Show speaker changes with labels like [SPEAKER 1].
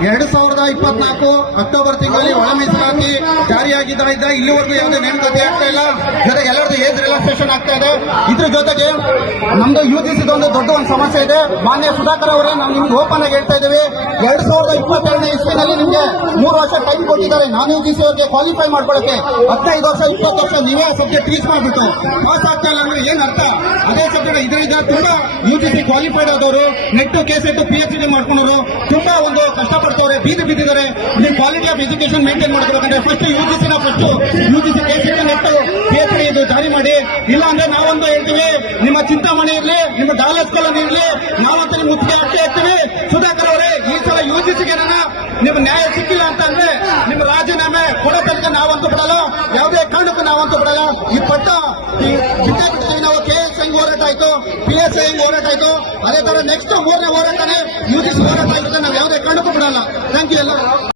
[SPEAKER 1] ಎರಡು ಸಾವಿರದ ಇಪ್ಪತ್ನಾಲ್ಕು ಅಕ್ಟೋಬರ್ ತಿಂಗಳಲ್ಲಿ ಒಳ ಇದ್ದ ಇಲ್ಲಿವರೆಗೂ ಯಾವುದೇ ನೇಮಕಾತಿ ಆಗ್ತಾ ಇಲ್ಲ. ಜೊತೆಗೆ ಎಲ್ಲರದ್ದು ಏಜ್ ರಿಲ್ಯಾಕ್ಸೇಷನ್ ಆಗ್ತಾ ಇದೆ. ಇದ್ರ ಜೊತೆಗೆ ನಮ್ದು ಯು ಜಿ ಒಂದು ದೊಡ್ಡ ಒಂದು ಸಮಸ್ಯೆ ಇದೆ. ಮಾನ್ಯ ಸುಧಾಕರ್ ಅವರೇ ನಾವು ನಿಮ್ಗೆ ಓಪನ್ ಆಗಿ ಹೇಳ್ತಾ ಇದ್ದೀವಿ. ಎರಡ್ ಸಾವಿರದ ಇಪ್ಪತ್ತೆರಡನೇ ಇಸ್ವಿನಲ್ಲಿ ನಿಮ್ಗೆ ಮೂರು ವರ್ಷ ಟೈಮ್ ಕೊಟ್ಟಿದ್ದಾರೆ. ನಾನು ಯು ಜಿ ಸಿ ಅವರಿಗೆ ಕ್ವಾಲಿಫೈ ಮಾಡ್ಕೊಳಕ್ಕೆ ಹದಿನೈದು ವರ್ಷ, ಇಪ್ಪತ್ತು ವರ್ಷ ನೀವೇ ಸಬ್ಜೆಕ್ಟ್ ಟೀಚ್ ಮಾಡ್ಬಿಟ್ಟು ಪಾಸ್ ಆಗ್ತಾ ಇಲ್ಲ ಅಂದ್ರೆ ಏನ್ ಅರ್ಥ? ಅದೇ ಸಬ್ಜೆಕ್ಟ್ ಇದರಿಂದ ತುಂಬಾ ಯು ಜಿ ಸಿ ಕ್ವಾಲಿಫೈಡ್ ಆದವರು NET K SET P H D ಮಾಡ್ಕೊಂಡವರು, ತುಂಬಾ ಒಂದು ಕಷ್ಟಪಡ್ತವ್ರೆ ಆಫ್ ಎಜುಕೇಶನ್ ಮೇಂಟೈನ್ ಮಾಡ್ಕೊಬೇಕಂದ್ರೆ ಫಸ್ಟ್ ಯು ಜಿ ಸಿನ first U G C K NET ಇದು ಜಾರಿ ಮಾಡಿ. ಇಲ್ಲ ಅಂದ್ರೆ ನಾವೊಂದು ಹೇಳ್ತೀವಿ, ನಿಮ್ಮ ಚಿಂತಾಮಣಿ ಇರಲಿ, ನಿಮ್ಮ ಡಾಲರ್ಸ್ ಕಲನ್ ಇರ್ಲಿ, ನಾವಂತ ನಿಮ್ಮ ಮುತ್ತಿಗೆ ಹಾಕಿ ಸುಧಾಕರ್ ಅವರೇ, ಈ ಸಲ ಯು ಜಿ ಸಿಗೆ ನ್ಯಾಯ ಸಿಕ್ಕಿಲ್ಲ ಅಂತ ಅಂದ್ರೆ ನಿಮ್ಮ ರಾಜೀನಾಮೆ ಕೊಡೋ ನಾವಂತೂ ಬಿಡಲ್ಲ. ಯಾವುದೇ ಕಾರಣಕ್ಕೂ ನಾವಂತೂ ಬಿಡಲ್ಲ. ಈ ಪಟ್ಟ ಕೆ ಎಸ್ ಐ ಹೋರಾಟ ಆಯ್ತು. ಪಿ ಎಸ್ ಐ ಹೋರಾಟ ಆಯ್ತು. ಅದೇ ತರ ನೆಕ್ಸ್ಟ್ ಮೂರನೇ ಹೋರಾಟನೇ ಯು ಜಿ ಸಿ ಹೋರಾಟ ನಾವು ಯಾವುದೇ ಕಾರಣಕ್ಕೂ ಬಿಡಲ್ಲ. ಥ್ಯಾಂಕ್ ಯು ಎಲ್ಲ.